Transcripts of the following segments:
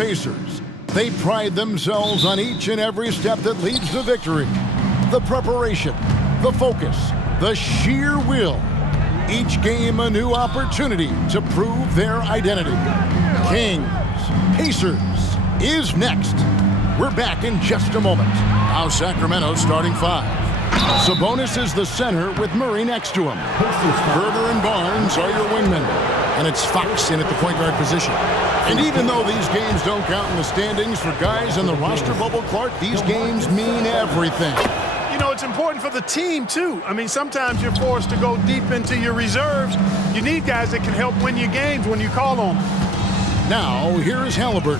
Pacers. They pride themselves on each and every step that leads to victory. The preparation, the focus, the sheer will. Each game a new opportunity to prove their identity. Kings, Pacers is next. We're back in just a moment. Now Sacramento starting five. Sabonis is the center with Murray next to him. Herder and Barnes are your wingmen. And it's Fox in at the point guard position. And even though these games don't count in the standings for guys in the roster bubble, Clark, these games mean everything. You know, it's important for the team, too. I mean, sometimes you're forced to go deep into your reserves. You need guys that can help win your games when you call on them. Now, here's Halliburton.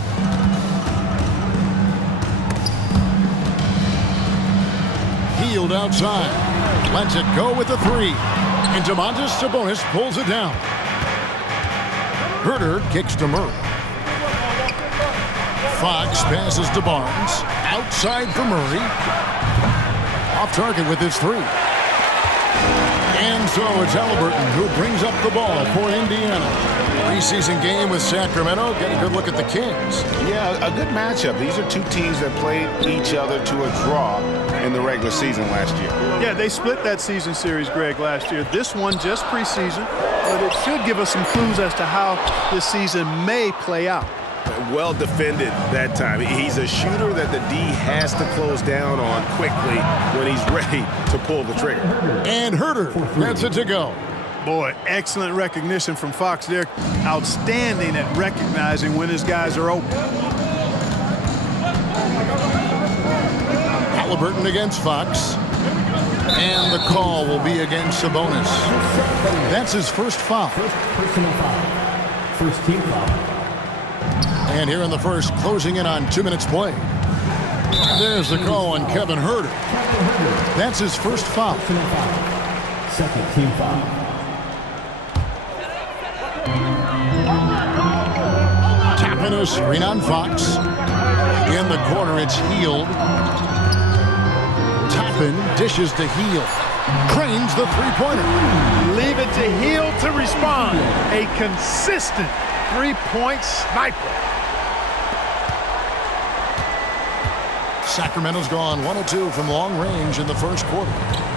Healed outside. Lets it go with the three. And Domantas Sabonis pulls it down. Herder kicks to Murray. Fox passes to Barnes. Outside for Murray. Off target with his three. And so it's Halliburton who brings up the ball for Indiana. Preseason game with Sacramento. Get a good look at the Kings. Yeah, a good matchup. These are two teams that played each other to a draw in the regular season last year. Yeah, they split that season series, Greg, last year. This one just preseason, but it should give us some clues as to how this season may play out. Well defended that time. He's a shooter that the D has to close down on quickly when he's ready to pull the trigger. And Herder gets it to go. Boy, excellent recognition from Fox there. Outstanding at recognizing when his guys are open. Halliburton against Fox. And the call will be against Sabonis. That's his first foul. First personal foul. First team foul. And here in the first, closing in on 2 minutes played. There's the call on Kevin Herder. That's his first foul. Second team foul. Tapping a screen on Fox. In the corner, it's Hield. Toppin dishes to Hield. Cranes the three-pointer. Leave it to Hield to respond. A consistent three-point sniper. Sacramento's gone 1 of 2 from long range in the first quarter.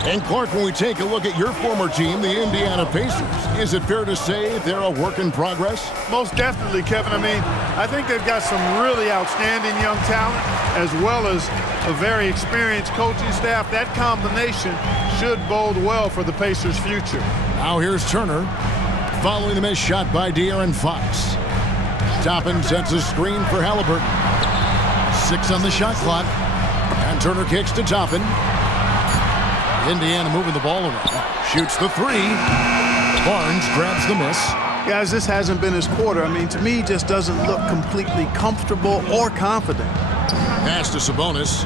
And Clark, when we take a look at your former team, the Indiana Pacers, is it fair to say they're a work in progress? Most definitely, Kevin. I mean, I think they've got some really outstanding young talent as well as a very experienced coaching staff. That combination should bode well for the Pacers' future. Now here's Turner, following the missed shot by De'Aaron Fox. Toppin sets a screen for Halliburton. 6 on the shot clock. And Turner kicks to Toppin. Indiana moving the ball around. Shoots the three. Barnes grabs the miss. Guys, this hasn't been his quarter. I mean, to me, just doesn't look completely comfortable or confident. Pass to Sabonis.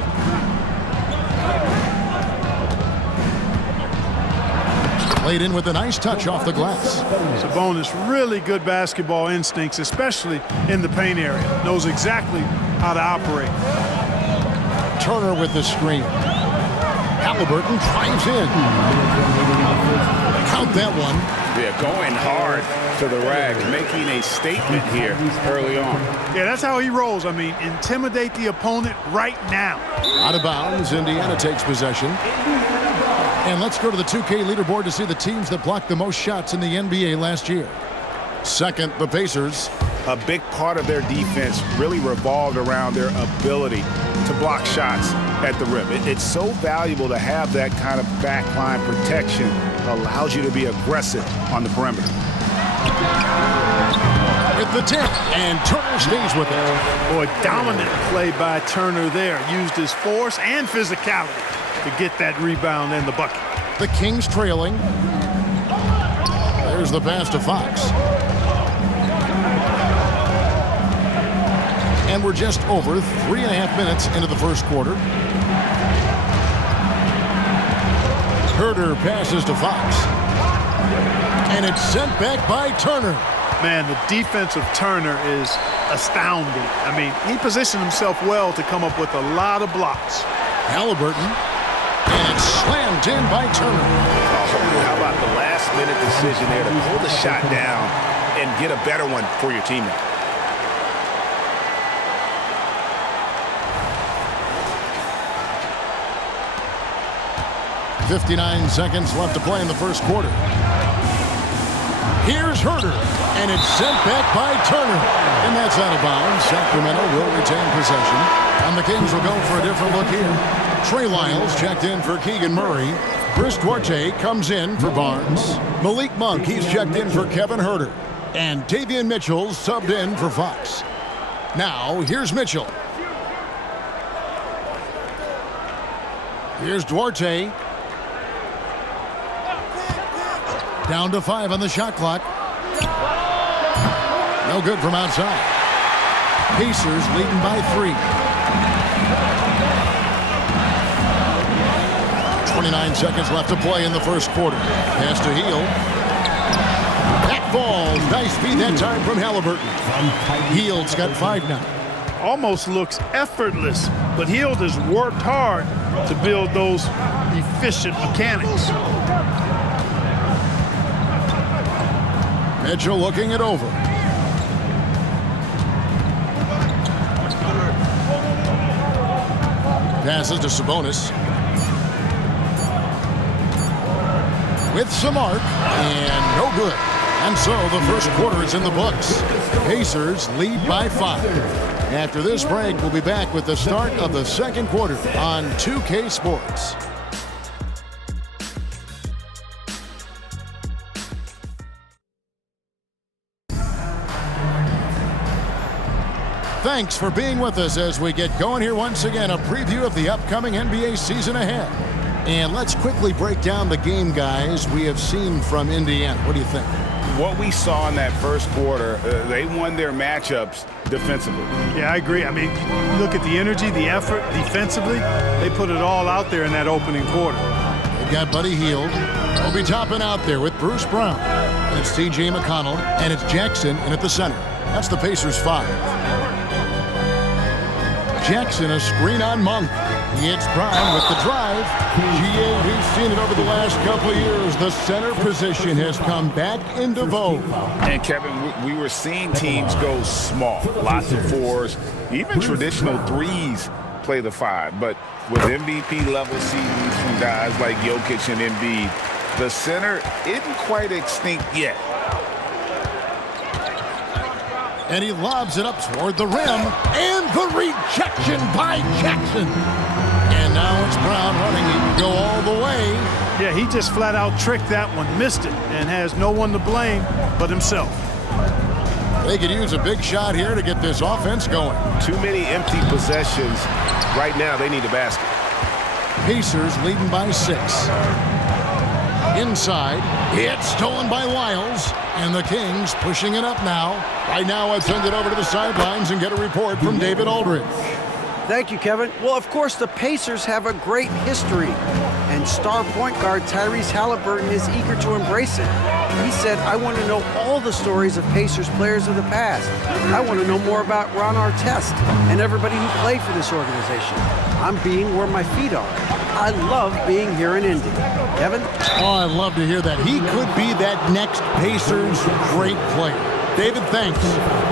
Played in with a nice touch off the glass. Sabonis, really good basketball instincts, especially in the paint area. Knows exactly how to operate. Turner with the screen. Halliburton drives in. Count that one. Yeah, going hard to the rack, making a statement here early on. Yeah, that's how he rolls. I mean, intimidate the opponent right now. Out of bounds, Indiana takes possession. And let's go to the 2K leaderboard to see the teams that blocked the most shots in the NBA last year. Second, the Pacers. A big part of their defense really revolved around their ability to block shots at the rim. It's so valuable to have that kind of backline protection. It allows you to be aggressive on the perimeter. With the tip, and Turner stays with it. Boy, dominant play by Turner there. Used his force and physicality to get that rebound and the bucket. The Kings trailing. There's the pass to Fox. And we're just over 3.5 minutes into the first quarter. Herder passes to Fox. And it's sent back by Turner. Man, the defense of Turner is astounding. I mean, he positioned himself well to come up with a lot of blocks. Halliburton. And it's slammed in by Turner. Oh, how about the last-minute decision there to pull the shot down and get a better one for your teammate? 59 seconds left to play in the first quarter. Here's Herder, and it's sent back by Turner. And that's out of bounds. Sacramento will retain possession, and the Kings will go for a different look here. Trey Lyles checked in for Keegan Murray. Chris Duarte comes in for Barnes. Malik Monk, he's checked in for Kevin Herder. And Davian Mitchell subbed in for Fox. Now, here's Mitchell. Here's Duarte. Down to 5 on the shot clock. No good from outside. Pacers leading by 3. 29 seconds left to play in the first quarter. Pass to Hield. That falls. Nice feed that time from Halliburton. Hield's got 5 now. Almost looks effortless, but Hield has worked hard to build those efficient mechanics. Mitchell looking it over. Passes to Sabonis. With some arc, and no good. And so the first quarter is in the books. Pacers lead by 5. After this break, we'll be back with the start of the second quarter on 2K Sports. Thanks for being with us as we get going here once again. A preview of the upcoming NBA season ahead. And let's quickly break down the game, guys, we have seen from Indiana. What do you think? What we saw in that first quarter, they won their matchups defensively. Yeah, I agree. I mean, look at the energy, the effort defensively. They put it all out there in that opening quarter. They've got Buddy Hield. We'll be topping out there with Bruce Brown. And it's T.J. McConnell. And it's Jackson in at the center. That's the Pacers 5. Jackson, a screen on Monk. He hits Brown with the drive. GA, we've seen it over the last couple of years. The center position has come back into vogue. And Kevin, we were seeing teams go small. Lots of 4s, even traditional 3s play the 5. But with MVP level seasons from guys like Jokic and Embiid, the center isn't quite extinct yet. And he lobs it up toward the rim. And the rejection by Jackson. And now it's Brown running. He can go all the way. Yeah, he just flat out tricked that one, missed it, and has no one to blame but himself. They could use a big shot here to get this offense going. Too many empty possessions. Right now, they need a basket. Pacers leading by 6. Inside, it's stolen by Lyles. And the Kings pushing it up now. Right now, I'd send it over to the sidelines and get a report from David Aldridge. Thank you, Kevin. Well, of course, the Pacers have a great history, and star point guard Tyrese Halliburton is eager to embrace it. He said, I want to know all the stories of Pacers players of the past. I want to know more about Ron Artest and everybody who played for this organization. I'm being where my feet are. I love being here in Indy. Kevin? Oh, I'd love to hear that. He could be that next Pacers great player. David, thanks.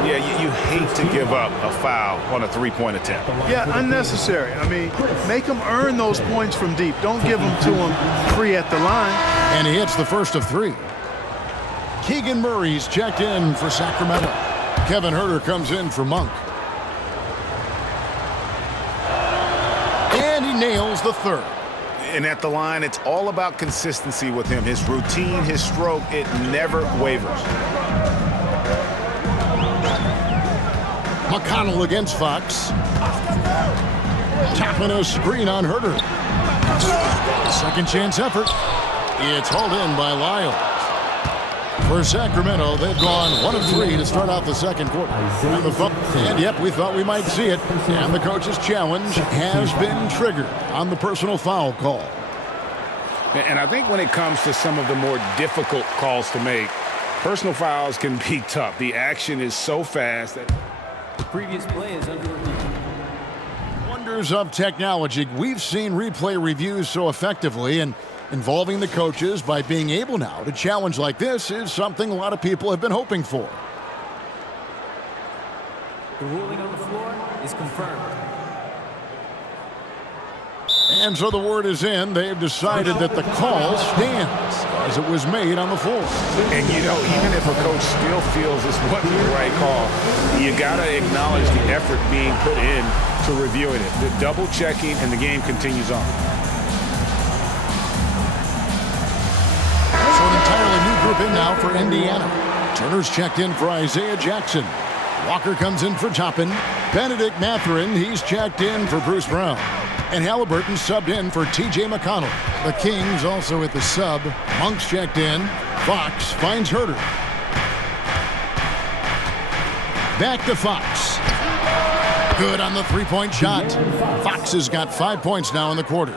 Yeah, you hate to give up a foul on a 3-point attempt. Yeah, unnecessary. I mean, make them earn those points from deep. Don't give them to them free at the line. And he hits the first of 3. Keegan Murray's checked in for Sacramento. Kevin Herder comes in for Monk. And he nails the 3rd. And at the line, it's all about consistency with him. His routine, his stroke, it never wavers. McConnell against Fox. Tapping a screen on Herder. Second chance effort. It's hauled in by Lyles. For Sacramento, they've gone 1 of 3 to start out the second quarter. And yep, we thought we might see it. And the coach's challenge has been triggered on the personal foul call. And I think when it comes to some of the more difficult calls to make, personal fouls can be tough. The action is so fast that The previous play is under review. Wonders of technology. We've seen replay reviews so effectively, and involving the coaches by being able now to challenge like this is something a lot of people have been hoping for. The ruling on the floor is confirmed. And so the word is in. They've decided that the call stands as it was made on the floor. And, you know, even if a coach still feels this wasn't the right call, you got to acknowledge the effort being put in to reviewing it. The double checking, and the game continues on. So an entirely new group in now for Indiana. Turner's checked in for Isaiah Jackson. Walker comes in for Toppin. Benedict Mathurin, he's checked in for Bruce Brown. And Halliburton subbed in for T.J. McConnell. The Kings also at the sub. Monk's checked in. Fox finds Herter. Back to Fox. Good on the three-point shot. Fox has got 5 points now in the quarter.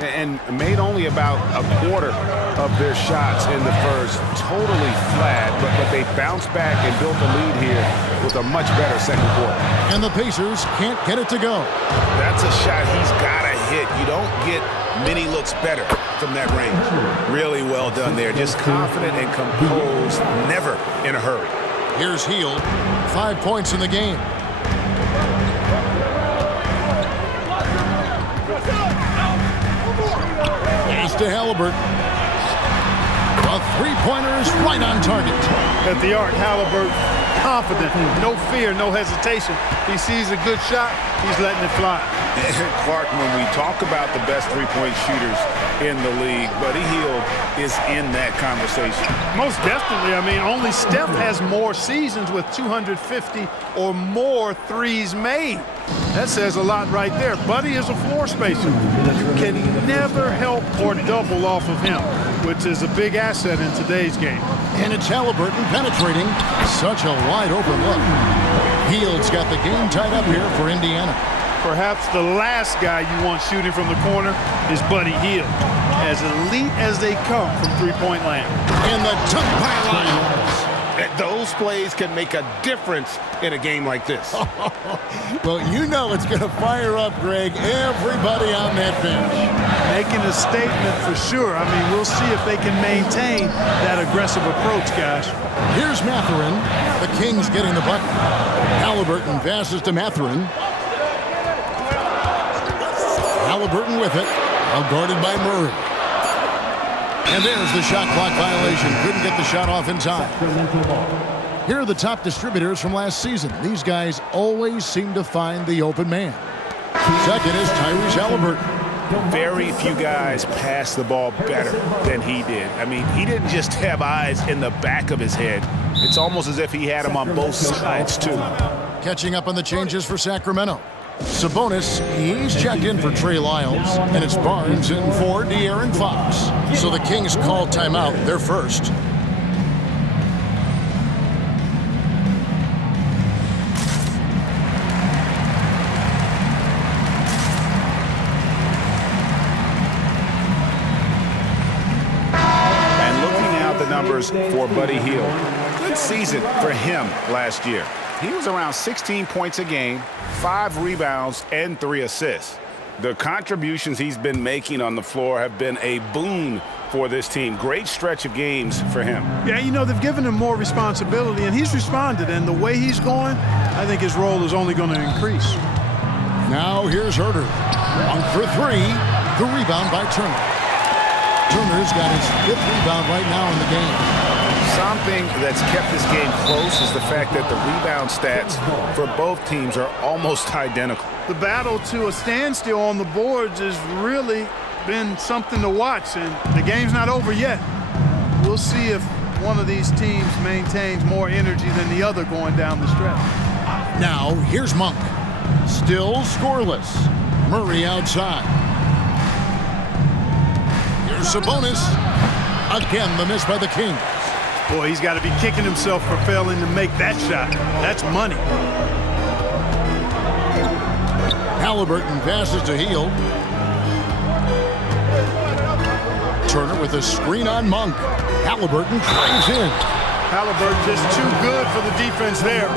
And made only about a quarter of their shots in the first. Totally flat, but they bounced back and built a lead here with a much better second quarter. And the Pacers can't get it to go. That's a shot he's got to hit. You don't get many looks better from that range. Really well done there. Just confident and composed, never in a hurry. Here's Hield, 5 points in the game. Pass to Halliburton. The three-pointer is right on target. At the arc, Halliburton, confident, no fear, no hesitation. He sees a good shot, he's letting it fly. Clark, when we talk about the best three-point shooters in the league, Buddy Hield is in that conversation. Most definitely. I mean, only Steph has more seasons with 250 or more threes made. That says a lot right there. Buddy is a floor spacer. You can never help or double off of him, which is a big asset in today's game. And it's Halliburton penetrating. Such a wide open look. Hield's got the game tied up here for Indiana. Perhaps the last guy you want shooting from the corner is Buddy Hield. As elite as they come from three-point land. And the dunk by Lyles. Those plays can make a difference in a game like this. Well, you know it's going to fire up, Greg, everybody on that bench. Making a statement for sure. I mean, we'll see if they can maintain that aggressive approach, guys. Here's Mathurin. The Kings getting the bucket. Halliburton passes to Mathurin. Halliburton with it. Now guarded by Murray. And there's the shot clock violation. Couldn't get the shot off in time. Here are the top distributors from last season. These guys always seem to find the open man. Second is Tyrese Halliburton. Very few guys pass the ball better than he did. I mean, he didn't just have eyes in the back of his head. It's almost as if he had them on both sides, too. Catching up on the changes for Sacramento. Sabonis, he's checked in for Trey Lyles, and it's Barnes in for De'Aaron Fox. So the Kings call timeout, their first. And looking at the numbers for Buddy Hield, good season for him last year. He was around 16 points a game, 5 rebounds, and 3 assists. The contributions he's been making on the floor have been a boon for this team. Great stretch of games for him. Yeah, you know, they've given him more responsibility, and he's responded. And the way he's going, I think his role is only going to increase. Now here's Herter. On for 3. The rebound by Turner. Turner's got his 5th rebound right now in the game. Something that's kept this game close is the fact that the rebound stats for both teams are almost identical. The battle to a standstill on the boards has really been something to watch, and the game's not over yet. We'll see if one of these teams maintains more energy than the other going down the stretch. Now here's Monk. Still scoreless. Murray outside. Here's Sabonis. Again, the miss by the Kings. Boy, he's got to be kicking himself for failing to make that shot. That's money. Halliburton passes to Hield. Turner with a screen on Monk. Halliburton drives in. Halliburton just too good for the defense there.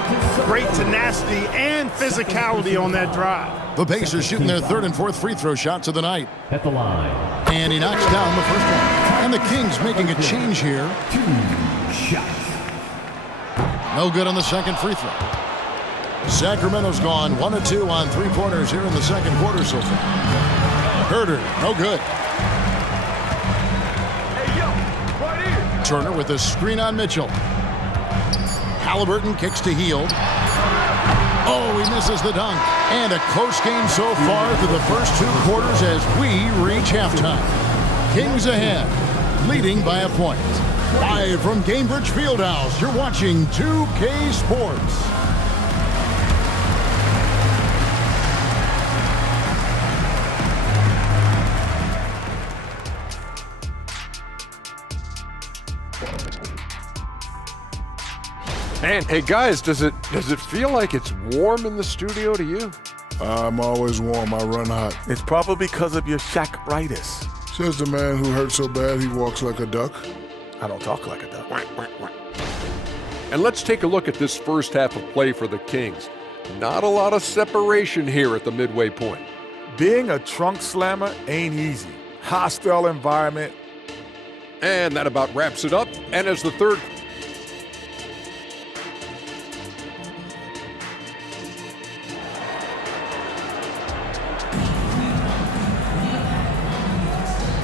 Great tenacity and physicality on that drive. The Pacers shooting their 3rd and 4th free throw shots of the night. At the line. And he knocks down the first one. And the Kings making a change here. 2 shots. No good on the second free throw. Sacramento's gone 1 of 2 on 3-pointers here in the second quarter so far. Herder, no good. Turner with a screen on Mitchell. Halliburton kicks to Hield. Oh, he misses the dunk. And a close game so far through the first 2 quarters as we reach halftime. Kings ahead, leading by a point. Live from Gainbridge Fieldhouse, you're watching 2K Sports. Man, hey guys, does it feel like it's warm in the studio to you? I'm always warm. I run hot. It's probably because of your Shaq-ritis. Says the man who hurt so bad he walks like a duck. I don't talk like a duck. And let's take a look at this first half of play for the Kings. Not a lot of separation here at the midway point. Being a trunk slammer ain't easy. Hostile environment. And that about wraps it up. And as the third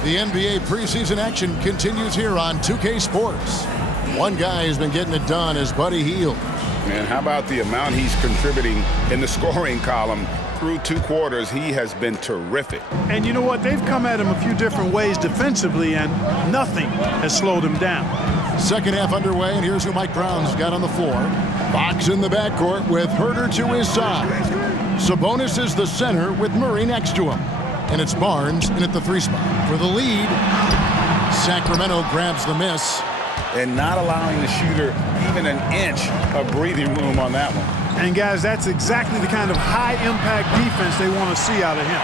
The NBA preseason action continues here on 2K Sports. One guy who's been getting it done is Buddy Hield. And how about the amount he's contributing in the scoring column? Through 2 quarters, he has been terrific. And you know what? They've come at him a few different ways defensively, and nothing has slowed him down. Second half underway, and here's who Mike Brown's got on the floor. Fox in the backcourt with Herder to his side. Sabonis is the center with Murray next to him. And it's Barnes in at the 3 spot. For the lead, Sacramento grabs the miss. And not allowing the shooter even an inch of breathing room on that one. And guys, that's exactly the kind of high-impact defense they want to see out of him.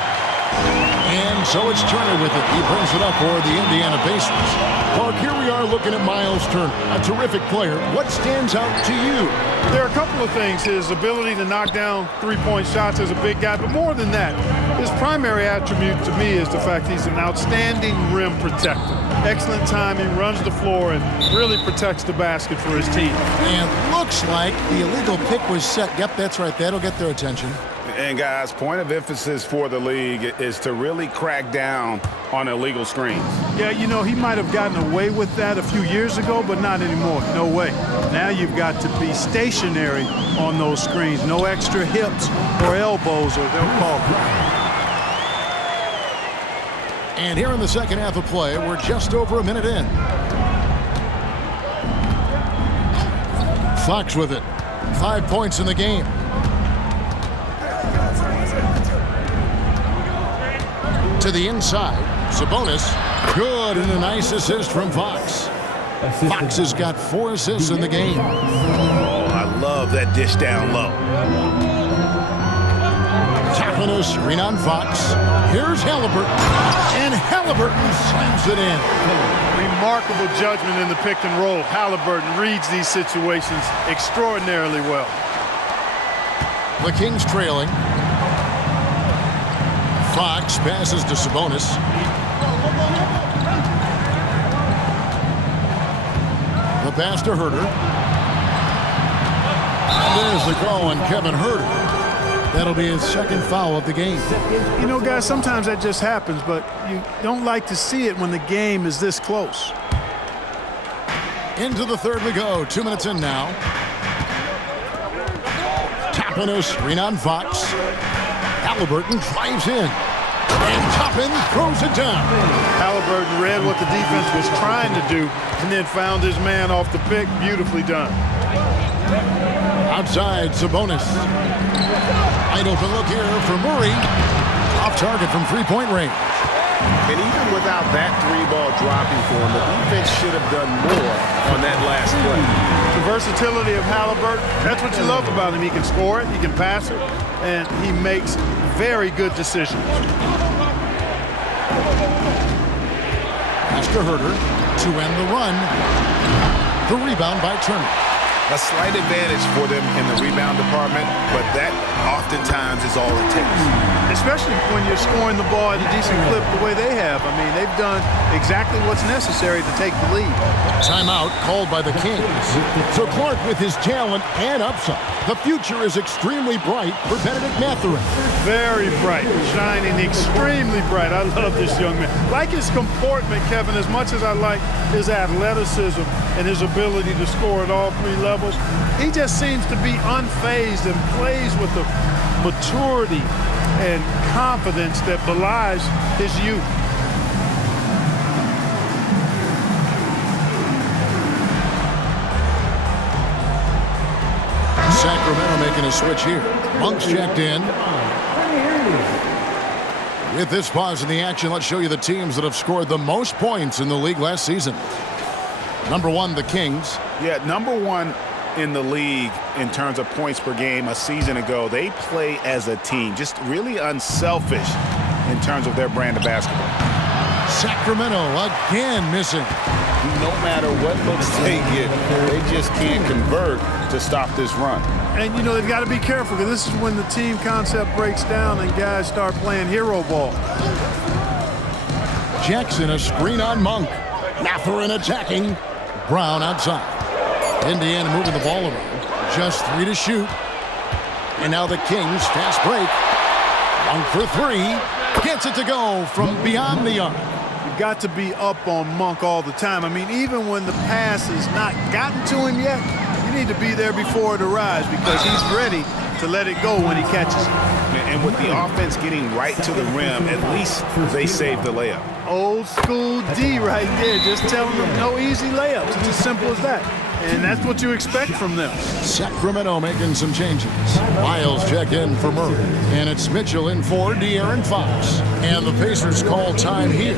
And so it's Turner with it. He brings it up for the Indiana Pacers. Clark, here we are looking at Miles Turner, a terrific player. What stands out to you? There are a couple of things. His ability to knock down 3-point shots as a big guy, but more than that, his primary attribute to me is the fact he's an outstanding rim protector. Excellent timing, runs the floor, and really protects the basket for his team. And looks like the illegal pick was set. Yep, that's right. That'll get their attention. And guys, point of emphasis for the league is to really crack down on illegal screens. Yeah, you know, he might have gotten away with that a few years ago, but not anymore. No way. Now you've got to be stationary on those screens. No extra hips or elbows, or they'll call it. And here in the second half of play, we're just over a minute in. Fox with it. 5 points in the game. To the inside, Sabonis, good, and a nice assist from Fox. Fox has got 4 assists in the game. Oh, I love that dish down low. Tapping a screen on Fox. Here's Halliburton, and Halliburton slams it in. Remarkable judgment in the pick and roll. Halliburton reads these situations extraordinarily well. The Kings trailing. Fox passes to Sabonis. The pass to Herder. And there's the call on Kevin Herder. That'll be his second foul of the game. You know, guys, sometimes that just happens, but you don't like to see it when the game is this close. Into the third we go. 2 minutes in now. Tapping a screen on Fox. Halliburton drives in. And Toppin throws it down. Halliburton read what the defense was trying to do and then found his man off the pick. Beautifully done. Outside, Sabonis. Wide open look here for Murray. Off target from 3-point range. And even without that 3-ball dropping for him, the defense should have done more on that last play. The versatility of Halliburton, that's what you love about him. He can score it, he can pass it, and he makes very good decisions. Pass to Herder to end the run. The rebound by Turner. A slight advantage for them in the rebound department, but that oftentimes is all it takes. Especially when you're scoring the ball at a decent clip the way they have. I mean, they've done exactly what's necessary to take the lead. Timeout called by the Kings. So Clark, with his talent and upside, the future is extremely bright for Benedict Mathurin. Very bright, shining extremely bright. I love this young man. Like his comportment, Kevin, as much as I like his athleticism and his ability to score at all three levels, he just seems to be unfazed and plays with the maturity and confidence that belies his youth. Sacramento making a switch here. Monk's checked in. With this pause in the action, let's show you the teams that have scored the most points in the league last season. Number one, the Kings. Yeah, number one in the league in terms of points per game a season ago. They play as a team, just really unselfish in terms of their brand of basketball. Sacramento again missing. No matter what looks they get, they just can't convert to stop this run. And, you know, they've got to be careful because this is when the team concept breaks down and guys start playing hero ball. Jackson, a screen on Monk. Mathurin attacking. Brown outside. Indiana moving the ball around. Just 3 to shoot. And now the Kings, fast break. Monk for 3. Gets it to go from beyond the arc. You've got to be up on Monk all the time. I mean, even when the pass has not gotten to him yet, you need to be there before it arrives because he's ready to let it go when he catches it. And with the offense getting right to the rim, at least they saved the layup. Old school D right there, just telling them no easy layups. It's as simple as that. And that's what you expect from them. Sacramento making some changes. Miles checked in for Murray. And it's Mitchell in for De'Aaron Fox. And the Pacers call time here.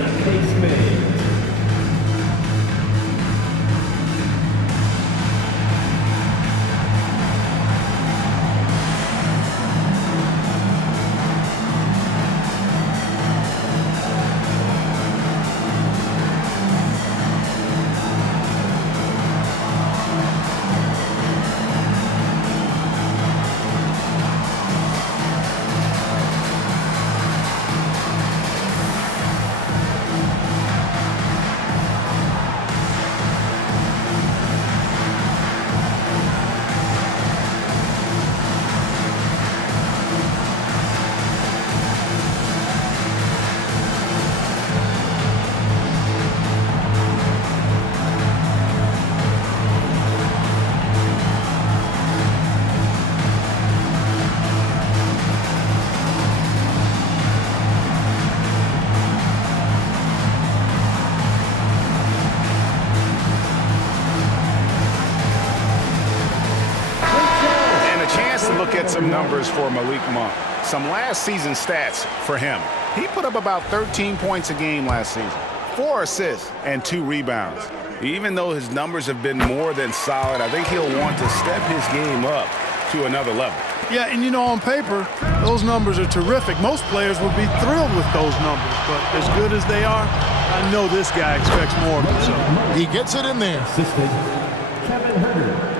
Some numbers for Malik Monk. Some last season stats for him. He put up about 13 points a game last season, 4 assists and 2 rebounds. Even though his numbers have been more than solid, I think he'll want to step his game up to another level. Yeah, and you know, on paper, those numbers are terrific. Most players would be thrilled with those numbers, but as good as they are, I know this guy expects more of himself. He gets it in there. Assistant, Kevin Herter.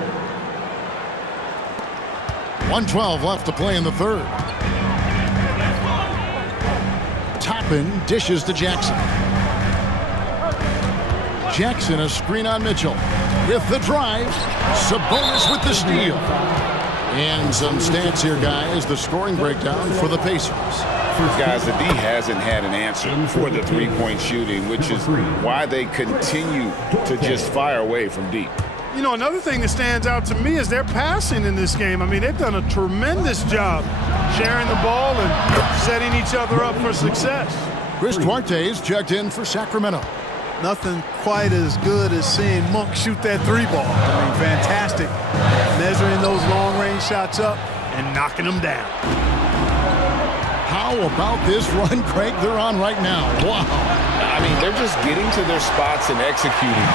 1:12 left to play in the third. Toppin dishes to Jackson. Jackson, a screen on Mitchell. With the drive, Sabonis with the steal. And some stats here, guys. The scoring breakdown for the Pacers. Guys, the D hasn't had an answer for the three-point shooting, which is why they continue to just fire away from deep. You know, another thing that stands out to me is their passing in this game. I mean, they've done a tremendous job sharing the ball and setting each other up for success. Chris Duarte's checked in for Sacramento. Nothing quite as good as seeing Monk shoot that 3-ball. I mean, fantastic. Measuring those long-range shots up and knocking them down. How about this run, Craig, they're on right now? Wow. I mean, they're just getting to their spots and executing,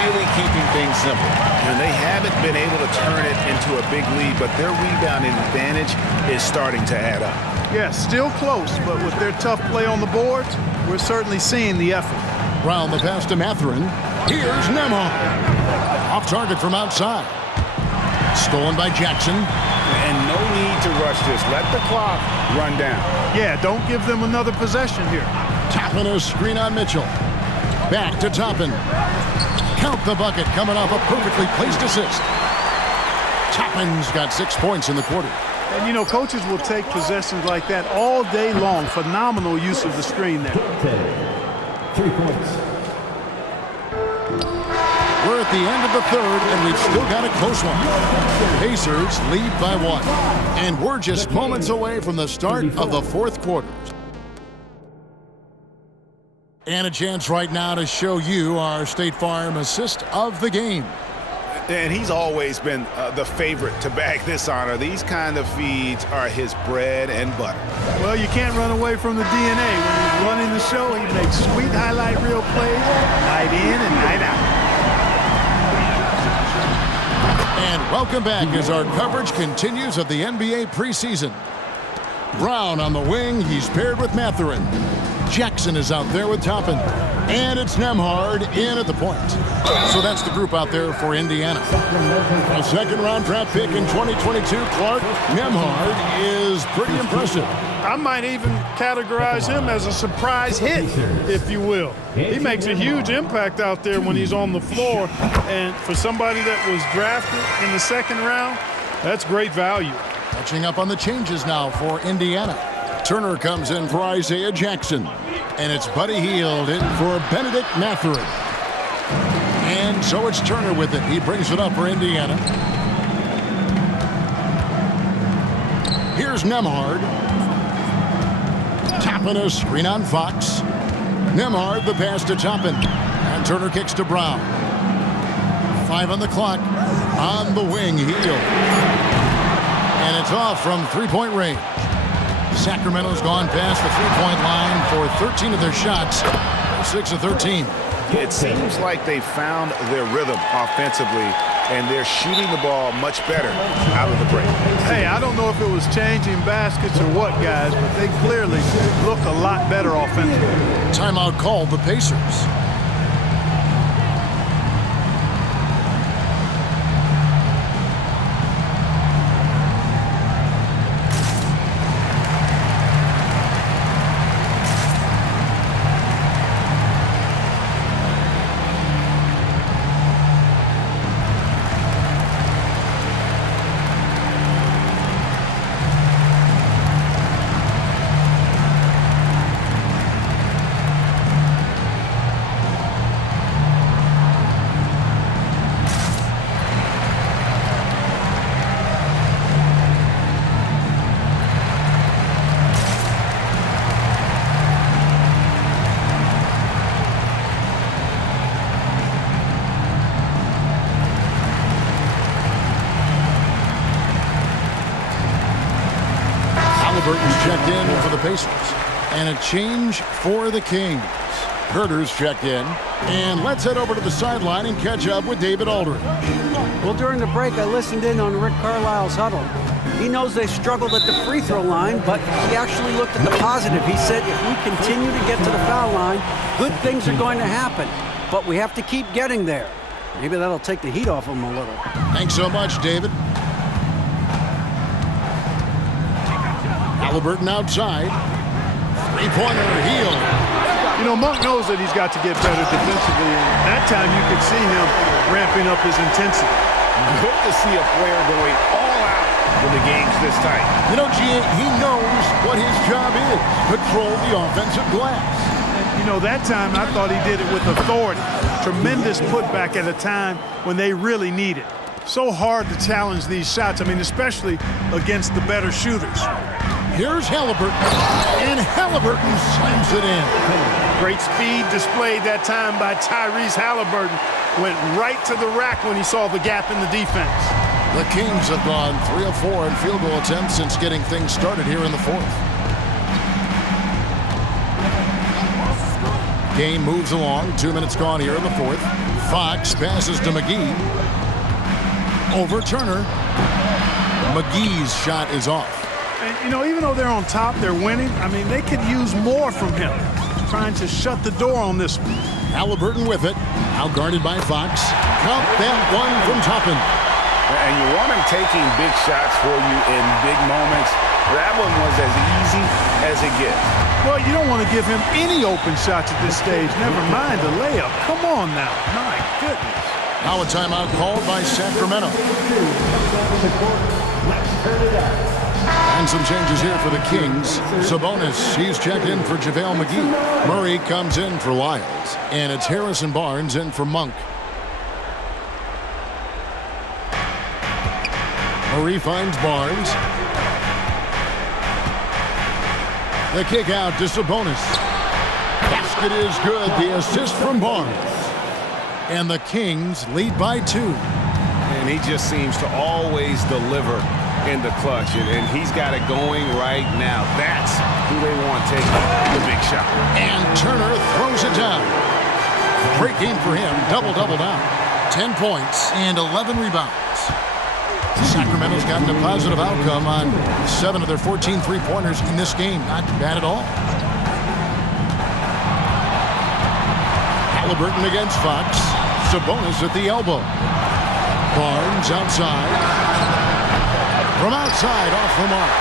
really keeping things simple. And they haven't been able to turn it into a big lead, but their rebounding advantage is starting to add up. Yeah, still close, but with their tough play on the boards, we're certainly seeing the effort. Brown the pass to Mathurin. Here's Nemo. Off target from outside. Stolen by Jackson. And no need to rush this. Let the clock run down. Yeah, don't give them another possession here. Toppin a screen on Mitchell. Back to Toppin. Count the bucket coming off a perfectly placed assist. Toppin's got 6 points in the quarter. And, you know, coaches will take possessions like that all day long. Phenomenal use of the screen there. 3 points. We're at the end of the third, and we've still got a close one. Pacers lead by 1. And we're just moments away from the start of the fourth quarter. And a chance right now to show you our State Farm assist of the game. And he's always been the favorite to bag this honor. These kind of feeds are his bread and butter. Well, you can't run away from the DNA. When he's running the show, he makes sweet highlight reel plays night in and night out. And welcome back as our coverage continues of the NBA preseason. Brown on the wing. He's paired with Mathurin. Jackson is out there with Toppin. And it's Nembhard in at the point. So that's the group out there for Indiana. A second-round draft pick in 2022, Clark. Nembhard is pretty impressive. I might even categorize him as a surprise hit, if you will. He makes a huge impact out there when he's on the floor. And for somebody that was drafted in the second round, that's great value. Catching up on the changes now for Indiana. Turner comes in for Isaiah Jackson. And it's Buddy Hield in for Benedict Mathurin. And so it's Turner with it. He brings it up for Indiana. Here's Nembhard. Toppin a screen on Fox. Nembhard the pass to Toppin. And Turner kicks to Brown. 5 on the clock. On the wing, Hield. And it's off from three-point range. Sacramento's gone past the three-point line for 13 of their shots. 6 of 13. It seems like they found their rhythm offensively, and they're shooting the ball much better out of the break. Hey, I don't know if it was changing baskets or what, guys, but they clearly look a lot better offensively. Timeout called the Pacers. Burton's checked in for the Pacers. And a change for the Kings. Herter's checked in. And let's head over to the sideline and catch up with David Aldridge. Well, during the break, I listened in on Rick Carlisle's huddle. He knows they struggled at the free throw line, but he actually looked at the positive. He said, if we continue to get to the foul line, good things are going to happen. But we have to keep getting there. Maybe that'll take the heat off them a little. Thanks so much, David. Halliburton outside. Three-pointer, Hield. You know, Monk knows that he's got to get better defensively. And that time you could see him ramping up his intensity. Good to see a player going all out when the game's this tight. You know, he knows what his job is. Control the offensive glass. You know, that time I thought he did it with authority. Tremendous putback at a time when they really need it. So hard to challenge these shots. I mean, especially against the better shooters. Here's Halliburton, and Halliburton slams it in. Great speed displayed that time by Tyrese Halliburton. Went right to the rack when he saw the gap in the defense. The Kings have gone 3 of 4 in field goal attempts since getting things started here in the fourth. Game moves along. 2 minutes gone here in the fourth. Fox passes to McGee. Over Turner. McGee's shot is off. And, you know, even though they're on top, they're winning. I mean, they could use more from him. Trying to shut the door on this one. Halliburton with it. Outguarded by Fox. Count that one from Toppin. And you want him taking big shots for you in big moments. That one was as easy as it gets. Well, you don't want to give him any open shots at this stage. Never mind the layup. Come on now. My goodness. Now a timeout called by Sacramento. Let's turn it up. And some changes here for the Kings. Sabonis, he's checked in for JaVale McGee. Murray comes in for Lyles. And it's Harrison Barnes in for Monk. Murray finds Barnes. The kick out to Sabonis. Basket is good. The assist from Barnes. And the Kings lead by 2. And he just seems to always deliver in the clutch. And he's got it going right now. That's who they want taking the big shot. And Turner throws it down. Great game for him. Double-double down. 10 points and 11 rebounds. Sacramento's gotten a positive outcome on 7 of their 14 three-pointers in this game. Not bad at all. Halliburton against Fox. Sabonis at the elbow. Barnes outside. From outside, off the mark.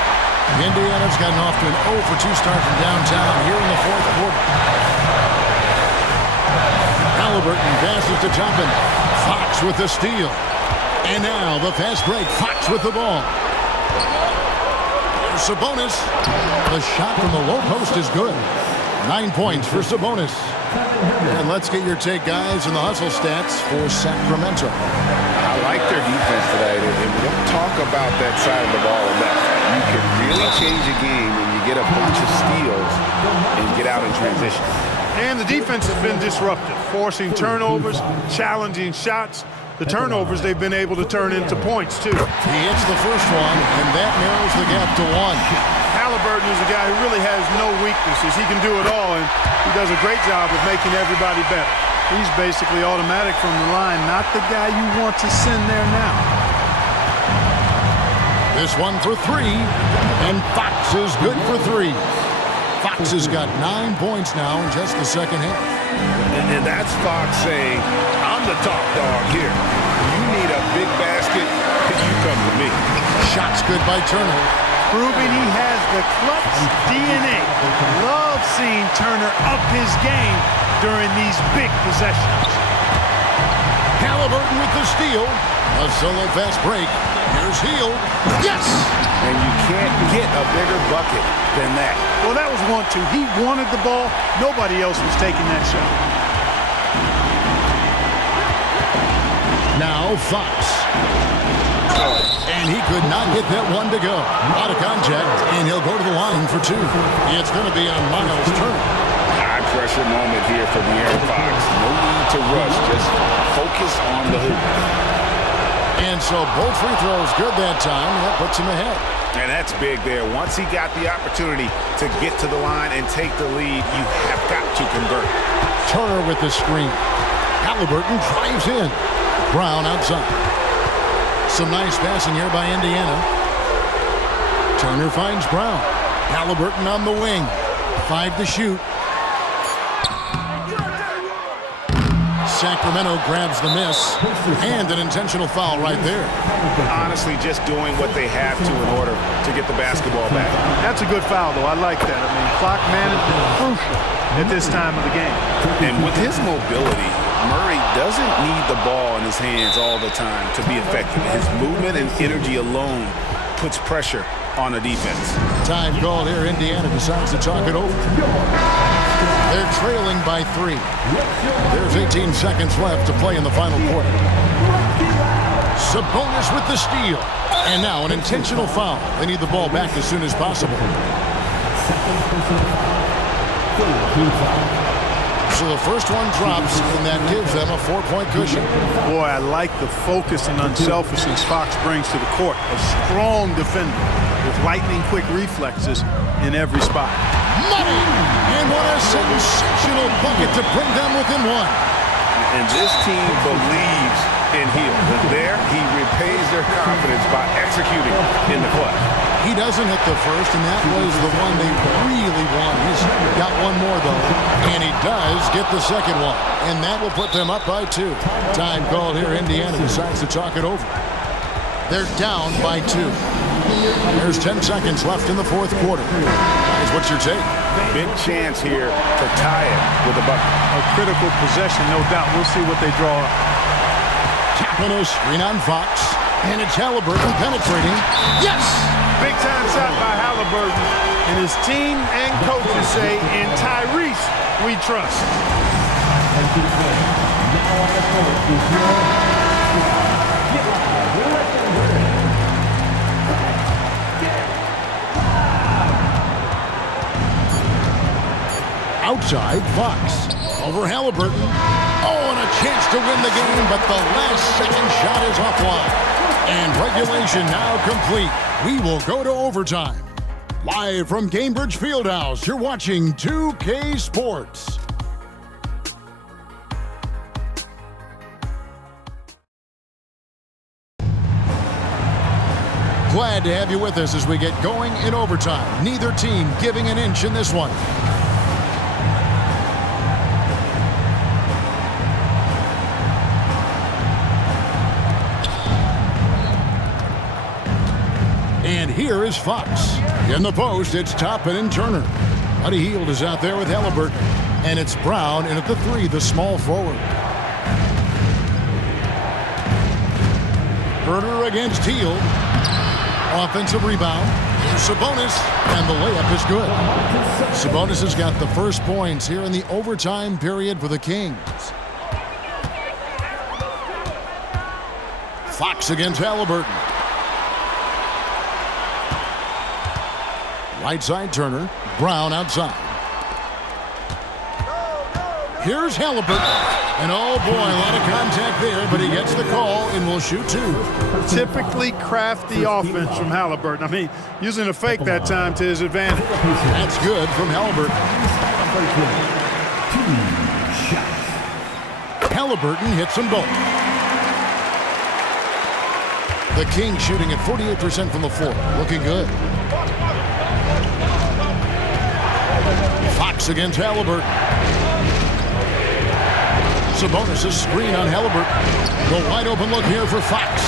Indiana's gotten off to an 0 for 2 start from downtown here in the fourth quarter. Halliburton passes to Toppin. Fox with the steal. And now the fast break. Fox with the ball. Here's Sabonis. The shot from the low post is good. 9 points for Sabonis. And let's get your take, guys, on the hustle stats for Sacramento. I like their defense today, and we don't talk about that side of the ball enough. You can really change a game when you get a bunch of steals and get out in transition. And the defense has been disruptive, forcing turnovers, challenging shots. The turnovers they've been able to turn into points, too. He hits the first one, and that narrows the gap to 1. Halliburton is a guy who really has no weaknesses. He can do it all, and he does a great job of making everybody better. He's basically automatic from the line, not the guy you want to send there now. This one for 3, and Fox is good for 3. Fox has got 9 points now in just the second half. And that's Fox saying, I'm the top dog here. You need a big basket, you come to me. Shot's good by Turner. Proving he has the clutch DNA. Love seeing Turner up his game during these big possessions. Halliburton with the steal. A solo fast break. Here's Hield. Yes! And you can't get a bigger bucket than that. Well, that was 1-2. He wanted the ball. Nobody else was taking that shot. Now Fox. And he could not get that one to go. Out of contact, and he'll go to the line for 2. It's going to be on Miles Turner. High pressure moment here for De'Aaron Fox. No need to rush. Just focus on the hoop. And so both free throws good that time. That puts him ahead. And that's big there. Once he got the opportunity to get to the line and take the lead, you have got to convert. Turner with the screen. Halliburton drives in. Brown outside. Some nice passing here by Indiana. Turner finds Brown. Halliburton on the wing. 5 to shoot. Sacramento grabs the miss. And an intentional foul right there. Honestly, just doing what they have to in order to get the basketball back. That's a good foul, though. I like that. I mean, clock management is crucial at this time of the game. And with his mobility, Murray doesn't need the ball in his hands all the time to be effective. His movement and energy alone puts pressure on the defense. Time called here. Indiana decides to talk it over. They're trailing by 3. There's 18 seconds left to play in the final quarter. Sabonis with the steal. And now an intentional foul. They need the ball back as soon as possible. So the first one drops, and that gives them a 4-point cushion. Boy, I like the focus and unselfishness Fox brings to the court. A strong defender with lightning-quick reflexes in every spot. Money! And what a sensational bucket to bring them within 1. And this team believes in Hield. But there, he repays their confidence by executing in the clutch. He doesn't hit the first, and that was the one they really want. He's got one more, though, and he does get the second one. And that will put them up by 2. Time called here. Indiana decides to talk it over. They're down by 2. There's 10 seconds left in the fourth quarter. Guys, what's your take? Big chance here to tie it with a bucket. A critical possession, no doubt. We'll see what they draw up. Tapping a screen on Fox. And it's Halliburton penetrating. Yes! Big-time shot by Halliburton. And his team and coaches say, in Tyrese, we trust. Outside, Fox. Over Halliburton. Oh, and a chance to win the game, but the last second shot is offline. And regulation now complete. We will go to overtime. Live from Cambridge Fieldhouse, you're watching 2K Sports. Glad to have you with us as we get going in overtime. Neither team giving an inch in this one. And here is Fox. In the post, it's Toppin and Turner. Buddy Hield is out there with Halliburton. And it's Brown in at the 3, the small forward. Herter against Hield. Offensive rebound. Here's Sabonis. And the layup is good. Sabonis has got the first points here in the overtime period for the Kings. Fox against Halliburton. Right side, Turner. Brown outside. Here's Halliburton. And oh boy, a lot of contact there, but he gets the call and will shoot 2. Typically crafty offense from Halliburton. I mean, using a fake that time to his advantage. That's good from Halliburton. Halliburton hits them both. The Kings shooting at 48% from the floor. Looking good. Fox against Halliburton. Sabonis' screen on Halliburton. The wide open look here for Fox.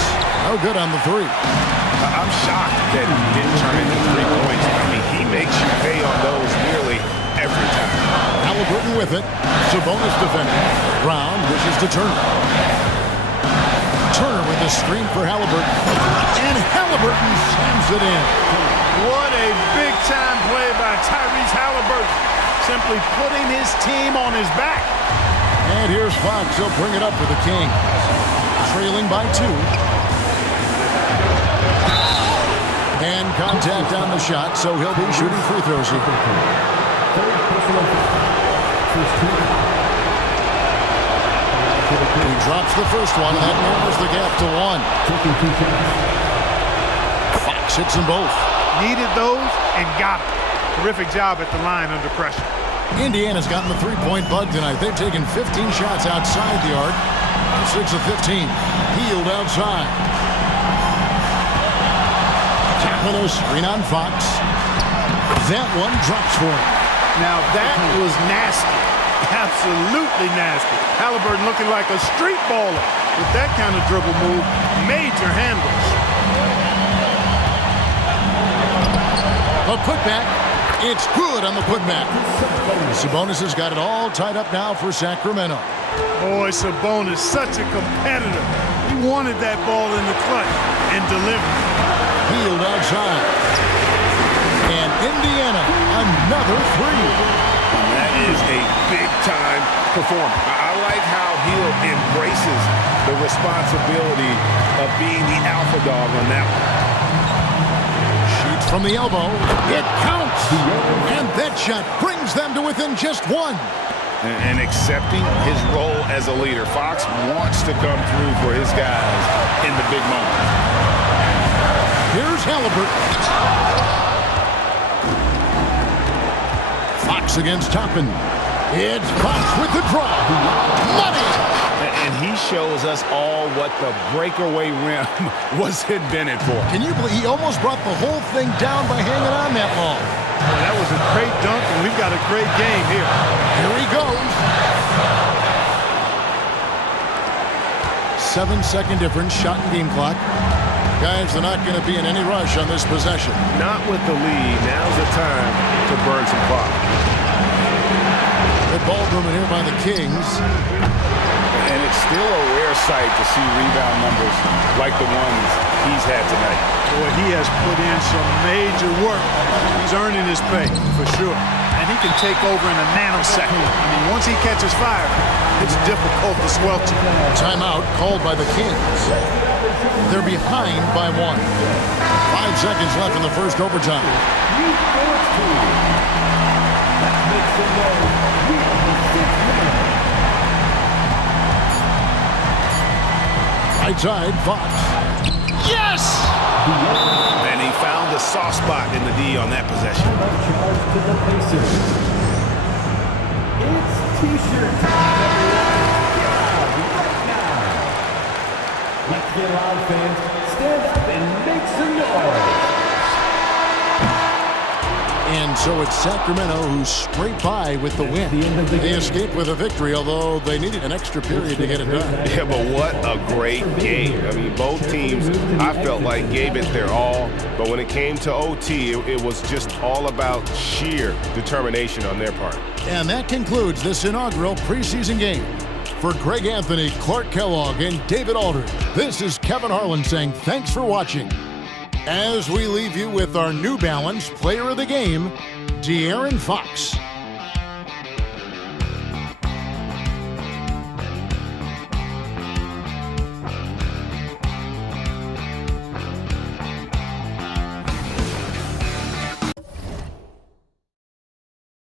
No good on the 3. I'm shocked that he didn't turn into 3 points. I mean, he makes you pay on those nearly every time. Halliburton with it. Sabonis defending. Brown wishes to Turner. Turner with the screen for Halliburton. And Halliburton slams it in. What a big-time play by Tyrese Halliburton. Simply putting his team on his back. And here's Fox. He'll bring it up for the Kings. Trailing by 2. And contact on the shot, so he'll be shooting free throws here. He drops the first one, and that narrows the gap to 1. Fox hits them both. Needed those and got them. Terrific job at the line under pressure. Indiana's gotten the 3-point bug tonight. They've taken 15 shots outside the arc. 6 of 15. Hield outside. Tapping a screen on Fox. That one drops for him. Now that was nasty. Absolutely nasty. Halliburton looking like a street baller with that kind of dribble move. Major handles. A putback. It's good on the putback. Sabonis has got it all tied up now for Sacramento. Boy, Sabonis, such a competitor. He wanted that ball in the clutch and delivered. Hield outside. And Indiana, another 3. That is a big-time performance. I like how Hield embraces the responsibility of being the alpha dog on that one. From the elbow, it counts! And that shot brings them to within just 1. And accepting his role as a leader. Fox wants to come through for his guys in the big moments. Here's Halliburton. Fox against Toppin. It's Fox with the draw. Money! And he shows us all what the breakaway rim was invented for. Can you believe he almost brought the whole thing down by hanging on that long? Well, that was a great dunk, and we've got a great game here. Here he goes. 7-second difference, shot and game clock. Guys, they're not going to be in any rush on this possession. Not with the lead. Now's the time to burn some clock. Good ball movement here by the Kings. And it's still a rare sight to see rebound numbers like the ones he's had tonight. Boy, he has put in some major work. He's earning his pay, for sure. And he can take over in a nanosecond. I mean, once he catches fire, it's difficult to squelch him. Timeout called by the Kings. They're behind by 1. 5 seconds left in the first overtime. Right side, Fox. Yes! And he found the soft spot in the D on that possession. To the Pacers. It's T-shirt time, everyone. Right now. Let's get loud, fans. Stand up and make some noise. And so it's Sacramento who scraped by with the win. They escaped with a victory, although they needed an extra period to get it done. Yeah, but what a great game. I mean, both teams, I felt like, gave it their all. But when it came to OT, it was just all about sheer determination on their part. And that concludes this inaugural preseason game. For Greg Anthony, Clark Kellogg, and David Aldridge, this is Kevin Harlan saying thanks for watching. As we leave you with our New Balance Player of the Game, De'Aaron Fox.